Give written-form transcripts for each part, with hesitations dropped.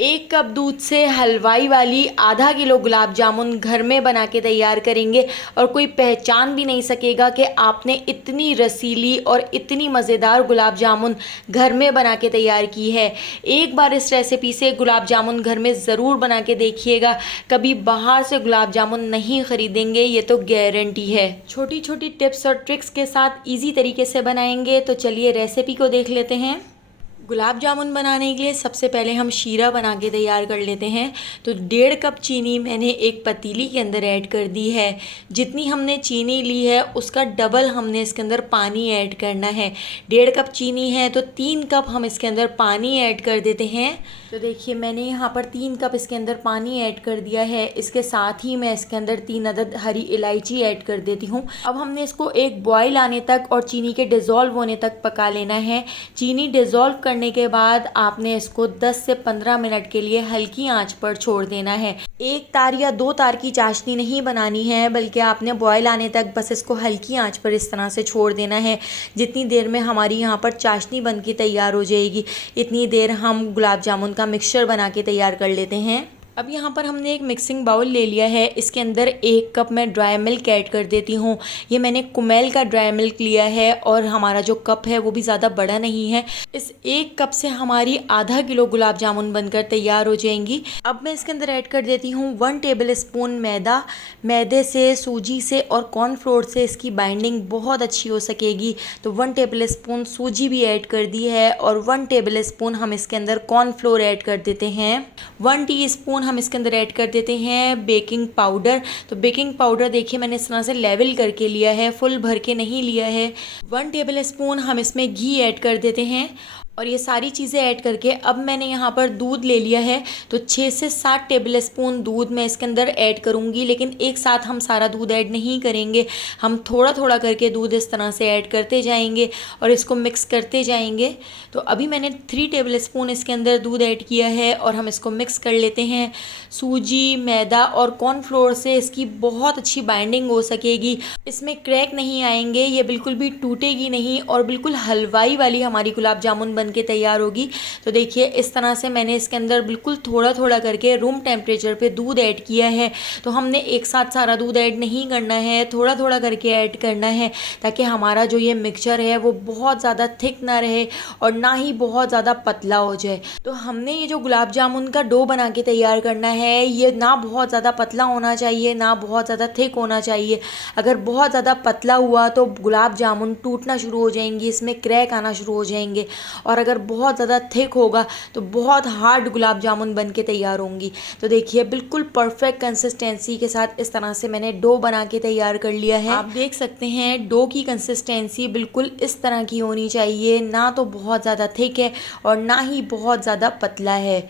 1 cup दूध से हलवाई वाली आधा किलो गुलाब जामुन घर में बना के तैयार करेंगे और कोई पहचान भी नहीं सकेगा कि आपने इतनी रसीली और इतनी मज़ेदार गुलाब जामुन घर में बना के तैयार की है। एक बार इस रेसिपी से गुलाब जामुन घर में ज़रूर बना के देखिएगा, कभी बाहर से गुलाब जामुन नहीं ख़रीदेंगे, ये तो गारंटी है। छोटी छोटी टिप्स और ट्रिक्स के साथ इजी तरीके से बनाएंगे, तो चलिए रेसिपी को देख लेते हैं। गुलाब जामुन बनाने के लिए सबसे पहले हम शीरा बना के तैयार कर लेते हैं। तो 1.5 कप चीनी मैंने एक पतीली के अंदर ऐड कर दी है। जितनी हमने चीनी ली है उसका डबल हमने इसके अंदर पानी ऐड करना है। 1.5 कप चीनी है तो 3 कप हम इसके अंदर पानी ऐड कर देते हैं। तो देखिए मैंने यहाँ पर 3 कप इसके अंदर पानी ऐड कर दिया है। इसके साथ ही मैं इसके अंदर 3 अदद हरी इलायची ऐड कर देती हूँ। अब हमने इसको एक बॉयल आने तक और चीनी के डिज़ोल्व होने तक पका लेना है। चीनी डिज़ोल्व करने के बाद आपने इसको 10 से 15 मिनट के लिए हल्की आंच पर छोड़ देना है। 1 तार या 2 तार की चाशनी नहीं बनानी है, बल्कि आपने बॉयल आने तक बस इसको हल्की आंच पर इस तरह से छोड़ देना है। जितनी देर में हमारी यहाँ पर चाशनी बन के तैयार हो जाएगी, इतनी देर हम गुलाब जामुन का मिक्सचर बना के तैयार कर लेते हैं। अब यहाँ पर हमने एक मिक्सिंग बाउल ले लिया है। इसके अंदर 1 कप मैं ड्राई मिल्क ऐड कर देती हूँ। ये मैंने कुमेल का ड्राई मिल्क लिया है और हमारा जो कप है वो भी ज़्यादा बड़ा नहीं है। इस 1 कप से हमारी आधा किलो गुलाब जामुन बनकर तैयार हो जाएंगी। अब मैं इसके अंदर ऐड कर देती हूँ 1 टेबल स्पून मैदा। मैदे से, सूजी से और कॉर्नफ्लोर से इसकी बाइंडिंग बहुत अच्छी हो सकेगी। तो 1 टेबल स्पून सूजी भी ऐड कर दी है और 1 टेबल स्पून हम इसके अंदर कॉर्नफ्लोर ऐड कर देते हैं। 1 टीस्पून हम इसके अंदर ऐड कर देते हैं बेकिंग पाउडर। तो बेकिंग पाउडर देखिए मैंने इस तरह से लेवल करके लिया है, फुल भर के नहीं लिया है। 1 टेबल स्पून हम इसमें घी ऐड कर देते हैं और ये सारी चीज़ें ऐड करके अब मैंने यहाँ पर दूध ले लिया है। तो 6 से 7 टेबल स्पून दूध मैं इसके अंदर ऐड करूँगी, लेकिन एक साथ हम सारा दूध ऐड नहीं करेंगे। हम थोड़ा थोड़ा करके दूध इस तरह से ऐड करते जाएंगे और इसको मिक्स करते जाएंगे। तो अभी मैंने 3 टेबल स्पून इसके अंदर दूध ऐड किया है और हम इसको मिक्स कर लेते हैं। सूजी, मैदा और कॉर्नफ्लोर से इसकी बहुत अच्छी बाइंडिंग हो सकेगी। इसमें क्रैक नहीं आएंगे, ये बिल्कुल भी टूटेगी नहीं और बिल्कुल हलवाई वाली हमारी गुलाब जामुन बन के तैयार होगी। तो देखिए इस तरह से मैंने इसके अंदर बिल्कुल थोड़ा थोड़ा करके रूम टेम्परेचर पे दूध ऐड किया है। तो हमने एक साथ सारा दूध ऐड नहीं करना है, थोड़ा थोड़ा करके ऐड करना है, ताकि हमारा जो ये मिक्सचर है वो बहुत ज़्यादा थिक ना रहे और ना ही बहुत ज़्यादा पतला हो जाए। तो हमने ये जो गुलाब जामुन का डो बना के तैयार करना है, ये ना बहुत ज़्यादा पतला होना चाहिए, ना बहुत ज़्यादा थिक होना चाहिए। अगर बहुत ज़्यादा पतला हुआ तो गुलाब जामुन टूटना शुरू हो जाएंगी, इसमें क्रैक आना शुरू हो जाएंगे। और अगर बहुत ज़्यादा थिक होगा तो बहुत हार्ड गुलाब जामुन बन के तैयार होंगी। तो देखिए बिल्कुल परफेक्ट कंसिस्टेंसी के साथ इस तरह से मैंने डो बना के तैयार कर लिया है। आप देख सकते हैं डो की कंसिस्टेंसी बिल्कुल इस तरह की होनी चाहिए, ना तो बहुत ज़्यादा थिक है और ना ही बहुत ज़्यादा पतला है।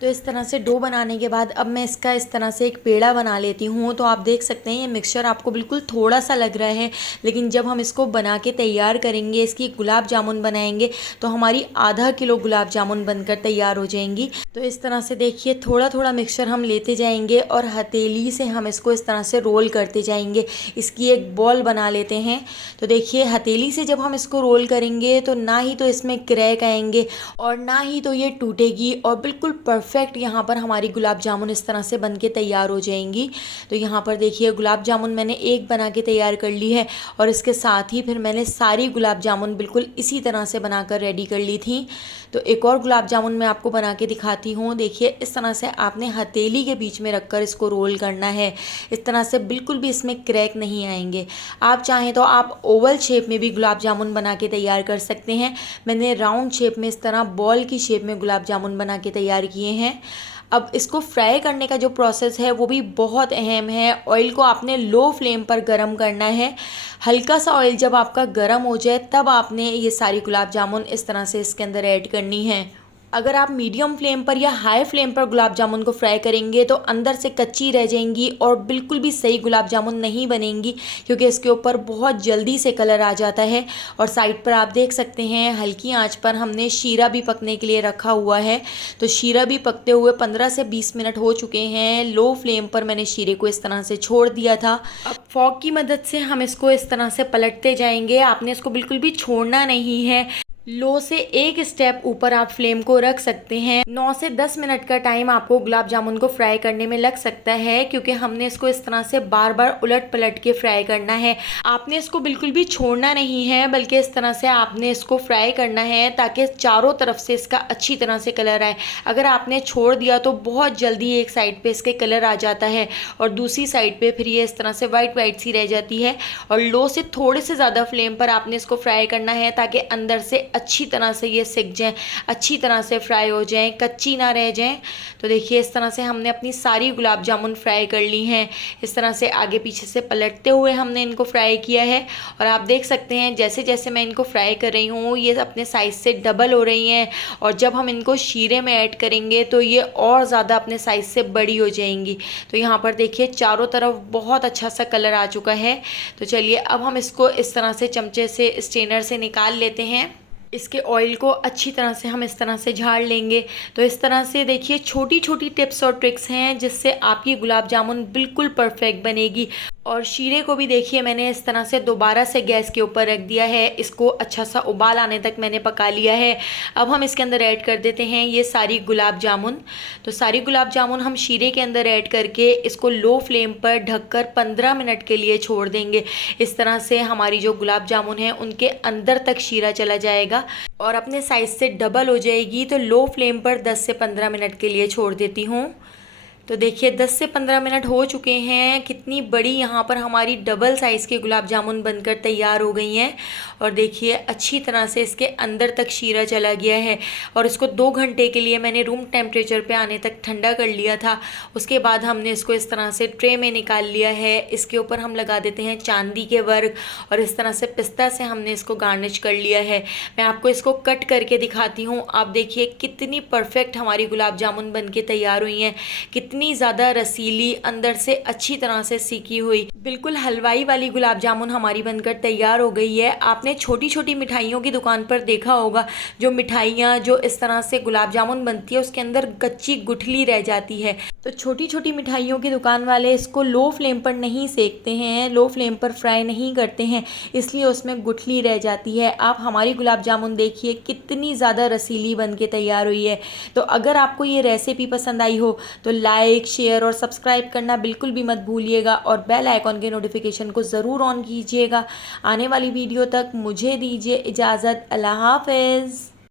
तो इस तरह से डो बनाने के बाद अब मैं इसका इस तरह से एक पेड़ा बना लेती हूँ। तो आप देख सकते हैं ये मिक्सचर आपको बिल्कुल थोड़ा सा लग रहा है, लेकिन जब हम इसको बना के तैयार करेंगे, इसकी गुलाब जामुन बनाएंगे, तो हमारी आधा किलो गुलाब जामुन बनकर तैयार हो जाएंगी। तो इस तरह से देखिए थोड़ा थोड़ा मिक्सचर हम लेते जाएंगे और हथेली से हम इसको इस तरह से रोल करते जाएंगे। इसकी एक बॉल बना लेते हैं। तो देखिए हथेली से जब हम इसको रोल करेंगे तो ना ही तो इसमें क्रैक आएंगे और ना ही तो ये टूटेगी और बिल्कुल परफेक्ट यहाँ पर हमारी गुलाब जामुन इस तरह से बन के तैयार हो जाएंगी। तो यहाँ पर देखिए गुलाब जामुन मैंने एक बना के तैयार कर ली है और इसके साथ ही फिर मैंने सारी गुलाब जामुन बिल्कुल इसी तरह से बनाकर रेडी कर ली थी। तो एक और गुलाब जामुन मैं आपको बना के दिखाती हूँ। देखिए इस तरह से आपने हथेली के बीच में रखकर इसको रोल करना है। इस तरह से बिल्कुल भी इसमें क्रैक नहीं आएंगे। आप चाहें तो आप ओवल शेप में भी गुलाब जामुन बना के तैयार कर सकते हैं। मैंने राउंड शेप में इस तरह बॉल की शेप में गुलाब जामुन बना के तैयार किए हैं। अब इसको फ्राई करने का जो प्रोसेस है वो भी बहुत अहम है। ऑयल को आपने लो फ्लेम पर गरम करना है। हल्का सा ऑयल जब आपका गरम हो जाए तब आपने ये सारी गुलाब जामुन इस तरह से इसके अंदर ऐड करनी है। अगर आप मीडियम फ्लेम पर या हाई फ्लेम पर गुलाब जामुन को फ्राई करेंगे तो अंदर से कच्ची रह जाएंगी और बिल्कुल भी सही गुलाब जामुन नहीं बनेंगी, क्योंकि इसके ऊपर बहुत जल्दी से कलर आ जाता है। और साइड पर आप देख सकते हैं हल्की आंच पर हमने शीरा भी पकने के लिए रखा हुआ है। तो शीरा भी पकते हुए 15 से 20 मिनट हो चुके हैं। लो फ्लेम पर मैंने शीरे को इस तरह से छोड़ दिया था। अब फॉक की मदद से हम इसको इस तरह से पलटते जाएंगे। आपने इसको बिल्कुल भी छोड़ना नहीं है। लो से एक स्टेप ऊपर आप फ्लेम को रख सकते हैं। 9 से 10 मिनट का टाइम आपको गुलाब जामुन को फ्राई करने में लग सकता है, क्योंकि हमने इसको इस तरह से बार बार उलट पलट के फ्राई करना है। आपने इसको बिल्कुल भी छोड़ना नहीं है, बल्कि इस तरह से आपने इसको फ्राई करना है ताकि चारों तरफ से इसका अच्छी तरह से कलर आए। अगर आपने छोड़ दिया तो बहुत जल्दी एक साइड पे इसके कलर आ जाता है और दूसरी साइड पे फिर ये इस तरह से वाइट वाइट सी रह जाती है। और लो से थोड़े से ज़्यादा फ्लेम पर आपने इसको फ्राई करना है ताकि अंदर से अच्छी तरह से ये सिक जाएं, अच्छी तरह से फ्राई हो जाएं, कच्ची ना रह जाएं। तो देखिए इस तरह से हमने अपनी सारी गुलाब जामुन फ्राई कर ली हैं। इस तरह से आगे पीछे से पलटते हुए हमने इनको फ्राई किया है। और आप देख सकते हैं जैसे जैसे मैं इनको फ्राई कर रही हूँ ये अपने साइज़ से डबल हो रही हैं, और जब हम इनको शीरे में ऐड करेंगे तो ये और ज़्यादा अपने साइज़ से बड़ी हो जाएंगी। तो यहाँ पर देखिए चारों तरफ बहुत अच्छा सा कलर आ चुका है। तो चलिए अब हम इसको इस तरह से चमचे से स्ट्रेनर से निकाल लेते हैं। इसके ऑयल को अच्छी तरह से हम इस तरह से झाड़ लेंगे। तो इस तरह से देखिए छोटी छोटी टिप्स और ट्रिक्स हैं जिससे आपकी गुलाब जामुन बिल्कुल परफेक्ट बनेगी। और शीरे को भी देखिए मैंने इस तरह से दोबारा से गैस के ऊपर रख दिया है, इसको अच्छा सा उबाल आने तक मैंने पका लिया है। अब हम इसके अंदर ऐड कर देते हैं ये सारी गुलाब जामुन। तो सारी गुलाब जामुन हम शीरे के अंदर ऐड करके इसको लो फ्लेम पर ढककर 15 मिनट के लिए छोड़ देंगे। इस तरह से हमारी जो गुलाब जामुन है उनके अंदर तक शीरा चला जाएगा और अपने साइज़ से डबल हो जाएगी। तो लो फ्लेम पर 10 से 15 मिनट के लिए छोड़ देती हूँ। तो देखिए 10 से 15 मिनट हो चुके हैं। कितनी बड़ी यहाँ पर हमारी डबल साइज़ के गुलाब जामुन बनकर तैयार हो गई हैं। और देखिए अच्छी तरह से इसके अंदर तक शीरा चला गया है। और इसको 2 घंटे के लिए मैंने रूम टेम्परेचर पे आने तक ठंडा कर लिया था। उसके बाद हमने इसको इस तरह से ट्रे में निकाल लिया है। इसके ऊपर हम लगा देते हैं चांदी के वर्क, और इस तरह से पिस्ता से हमने इसको गार्निश कर लिया है। मैं आपको इसको कट करके दिखाती हूँ। आप देखिए कितनी परफेक्ट हमारी गुलाब जामुन बन के तैयार हुई हैं, कितनी ज़्यादा रसीली, अंदर से अच्छी तरह से सीखी हुई, बिल्कुल हलवाई वाली गुलाब जामुन हमारी बनकर तैयार हो गई है। आपने छोटी छोटी मिठाइयों की दुकान पर देखा होगा, जो मिठाइयाँ जो इस तरह से गुलाब जामुन बनती है उसके अंदर कच्ची गुठली रह जाती है। तो छोटी छोटी मिठाइयों की दुकान वाले इसको लो फ्लेम पर नहीं सेकते हैं, लो फ्लेम पर फ्राई नहीं करते हैं, इसलिए उसमें गुठली रह जाती है। आप हमारी गुलाब जामुन देखिए कितनी ज़्यादा रसीली बन के तैयार हुई है। तो अगर आपको ये रेसिपी पसंद आई हो तो लाइक, शेयर और सब्सक्राइब करना बिल्कुल भी मत भूलिएगा, और बेल आइकॉन के नोटिफिकेशन को ज़रूर ऑन कीजिएगा। आने वाली वीडियो तक मुझे दीजिए इजाज़त। अल्लाह हाफ़िज़।